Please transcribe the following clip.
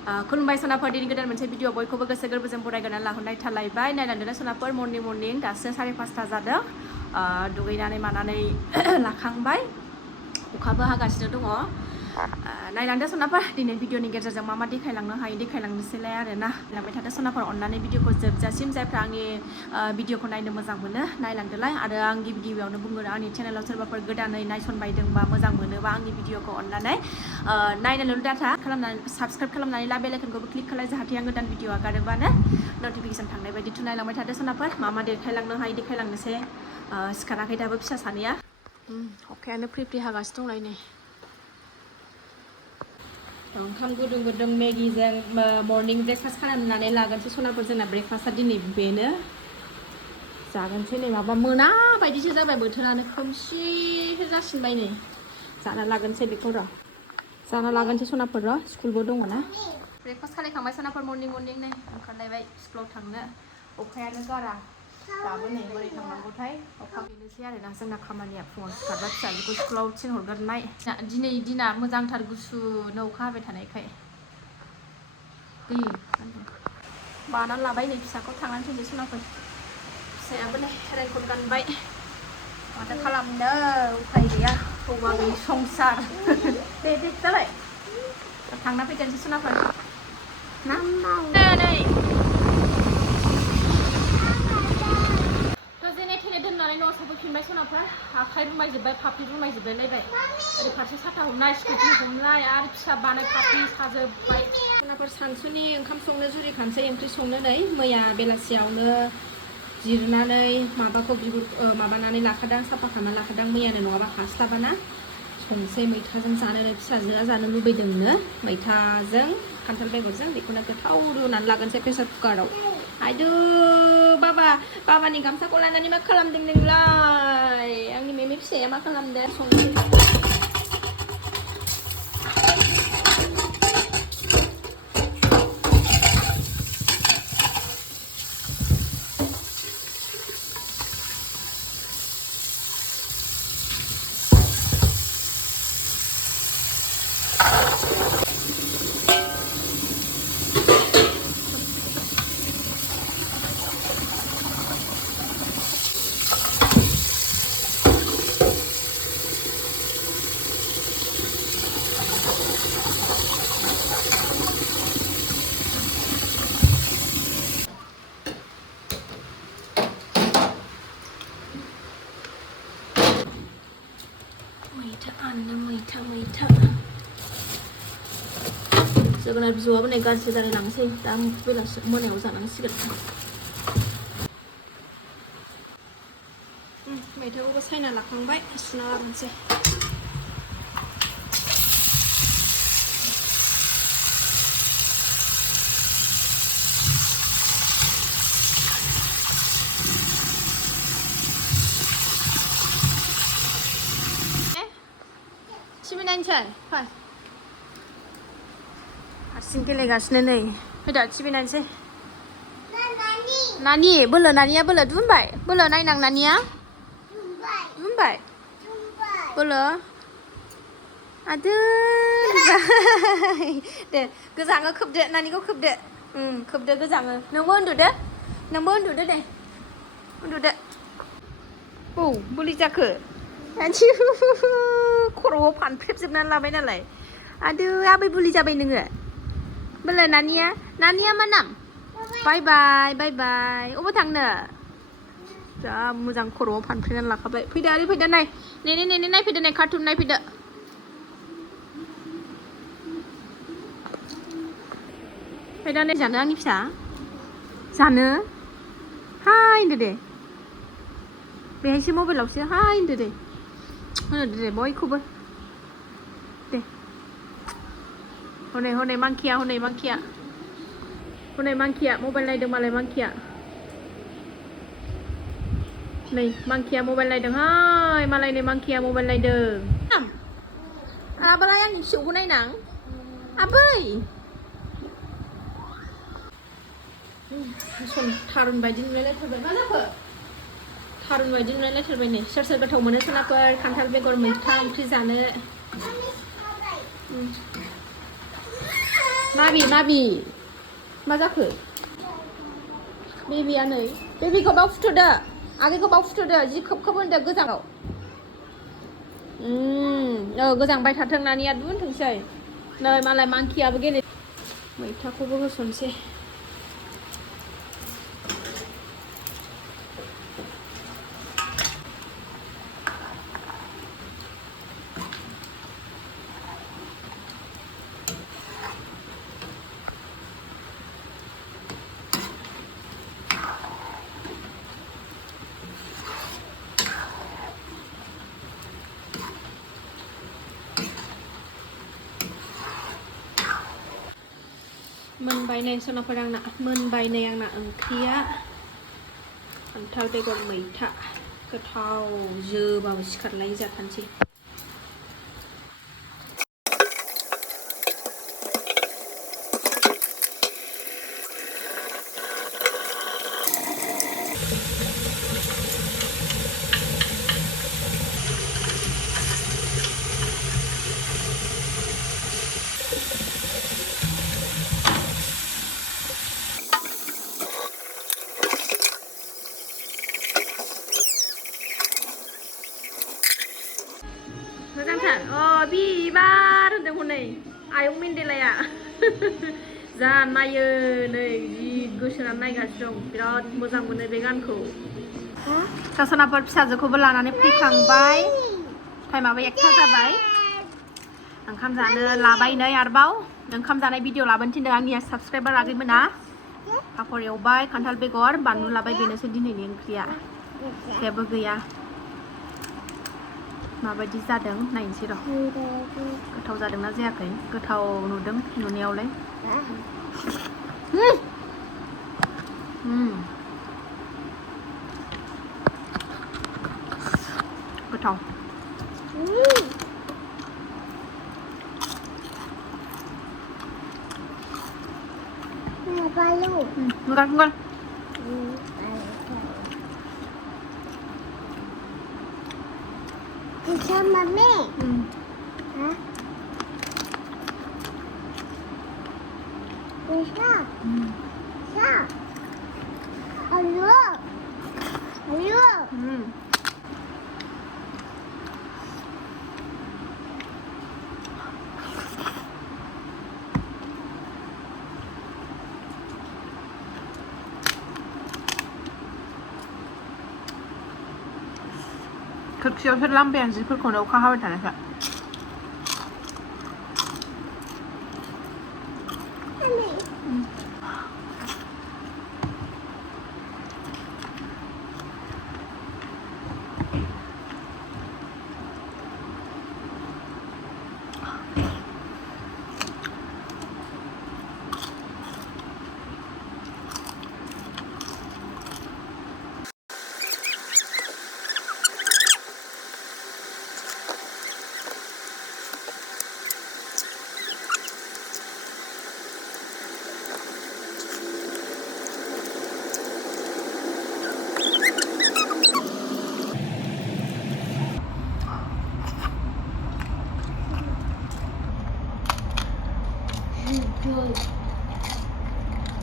खुलुमबाय सनाफोर दिनै गोदान मोनसे भिडिअ बयखौबो गोसो गोरबोजों बरायगोरनानै लाहरनाय थालायबाय नायलांदोना सनाफोर मर्निं दासो 5:30 जादों दुगैनानै मानानै लाखांबाय अखाबो हागासिनो दङ नायलांदो सनाफोर दिनै भिडिअनि गेजेरजों मा देखायलांनो हायो देखायलांनोसैलाय आरोना नायलांबाय थादो सनाफोर अननानै भिडिअखौ जोबजासिम जायफ्रा आंनि भिडिअखौ नायनो मोजां मोनो नायलांदोलाय आरो आं गिबियावनो बुंगोन आंनि चेनेलाव सोरबाफोर गोदानै नायसनबायदोंबा मोजां मोनोबा आंनि भिडिअखौ अननानै नायनानैल' डाटा खालामनानै साबस्क्राइब खालामनानै ला बेल आइकनखौबो क्लिक खालाय जाहाथे आं गोदान भिडिअ आगारोबानो नटिफिकेसन थांनाय बायदि नायलांबाय थादो सनाफोर मा देखायलांनो हायो देखायलांनोसै सिखाराखै दाबो फिसा सानैया अखायानो फ्रि फ्रि हागासिनो दंलाय नै ओंखाम गुदुं गुदुं मेगिजों मर्निं ब्रेकफास्ट खालामनानै लागोनसै सनाफोर जोंना ब्रेकफास्टआ दिनै बेनो जागोनसै नै माबा मोना बायदिसो जाबाय बोथोरानो खोमसिसो जासिनबाय नै जाना लागोनसै बेखौ र' जाना लागोनसै सनाफोर र' स्कुलबो दङ ना ब्रेकफास्ट खालामखांबाय सनाफोर मर्निं नै ओंखारलायबाय स्कुलाव थांनो अखायानो गारा दाबो नै बोरै थांनांगौथाय अखा बेनोसै आरोना जोंना खामानिया फुङाव सिखारबा फिसाजोखौ स्कुलाव थिनहरग्रोनाय दिनै दिना मोजांथार गुसुनो अखा हाबाय थानायखाय दै बानानै लाबाय नै फिसाखौ थांनानै फैनोसै सनाफोर फिसायाबो नै रेनकट गानबाय माथो खालामनो उफाय गैया हौवा गैयि संसार दे जाबाय थांना फैगोनसै सनाफोर ना नै जेने थेने दोननानै न'आव सफैफिनबाय सनाफोर आखाइ रुमायजोब्बाय फाफ्लि रुमायजोबलायलायबाय ओरै फारसे साथा हमनाय स्कुटि हमनाय आरो फिसा बानाय फाफ्लि साजोब्बाय सनाफोर सानसुनि ओंखाम संनो जुरिखानोसै ओंख्रि संनो नै मैया बेलासियावनो जिरनानै माबाखौ बिगुर माबानानै लाखादां साफा खालामना लाखादां मैयानो नङाबा हास्लाबाना संसै मैथाजों जानो फिसाजोआ जानो लुबैदोंनो मैथाजों खान्थाल बेगरजों बेखौनो गोथाव रुनानै लागोनसै प्रेसार कुकाराव आयदो बाबानि गामसाखौ लानानै मा खालामदों नोंलाय आंनि मेमे फिसाया मा खालामदों संसै मैथा जोगोनार बिजौआबो नै गाज्रि जालाय लांसै दा बेलासि मोनायाव जानांसिगोन मैथाखौबो सायना लाखांबाय सुना लानोसै नायनोसै फै हारसिं गेलेगासिनो नै फैदा टिभि नायनोसै नानि बोलो नानिया बोलो दुनबाय बोलो नायनां नानिया दुनबाय बोलो आदोन दे गोजाङो खोबदो नानिखौ खोबदो खोबदो गोजाङो नोंबो उन्दुदो दे उन्दुदो औ बोरै जाखो खर'आव फानफ्रेबजोबनानै लाबाय नालाय आदो आबै बुलि जाबाय नोङो बोलो नानिया मा नाम बाय बाय अबाव थांनो जा मोजां खर'आव फानफ्रेनानै लाखाबाय फैदो ओरै फैदो नाय नेने नायफैदो नै कार्टुन नायफैदो फैदो नै जानो आंनि फिसा जानो हाय होनदो दे बेहायसो मबाइलावसो हाय होनदो दे होनदो दे बयखौबो दे हनै मांखिया मबाइल नायदों मालाय मांखिया नै मांखिया मबाइल नायदों हाय मालाय नै मांखिया मबाइल नायदों आबालाय आंनि फिसौखौ नायनां आबै थारुन बायदि नुलायलायथारबाय मा जाखो थारुन बायदि नुलायलायथारबाय नै सोर गोथाव मोनो सनाफोर खान्थाल बेगर मैथा ओंख्रि जानो माबि मा जाखो बेबिया नै बेबिखौ बाव फुथ'दो आगैखौ बाव फुथ'दो जि खोब होनदो गोजाङाव गोजांबाय थाथों नानिया दुनथोंसै नै मालाय मांकियाबो गेले मैथाखौबो होसनसै मोनबाय नै सनाफोर आंना ओंख्रिया खान्थाल बेगर मैथा गोथाव जोबाबो सिखारलाय जाथारसै मोजांथार बिबार होनदों हनै आयं मेन्देलाया जा नायो नै जि गोसोनानै नायगासिनो दं बिराद मोजां मोनो बे गानखौ सनाफोर फिसाजोखौबो लानानै फैखांबाय टाइमाबो 1टा जाबाय ओंखाम जानो लाबाय नै आरोबाव ओंखाम जानाय भिडिअ लाबोनो थिनदों आंनिया साबस्क्राइबार आगैमोना पापर एवबाय खान्थाल बेगर बानलु लाबाय बेनोसै दिनैनि ओंख्रिया जेबो गैया माबायदि जादों नायनोसै र' गोथाव जादोंना जायाखै गोथाव नुदों नुनायावलाय गोथाव bukan bisa mami hah bisa bisa ayo खोरखियावसो लामबाय आं जिफोरखौनो अखा हाबाय थानायखाय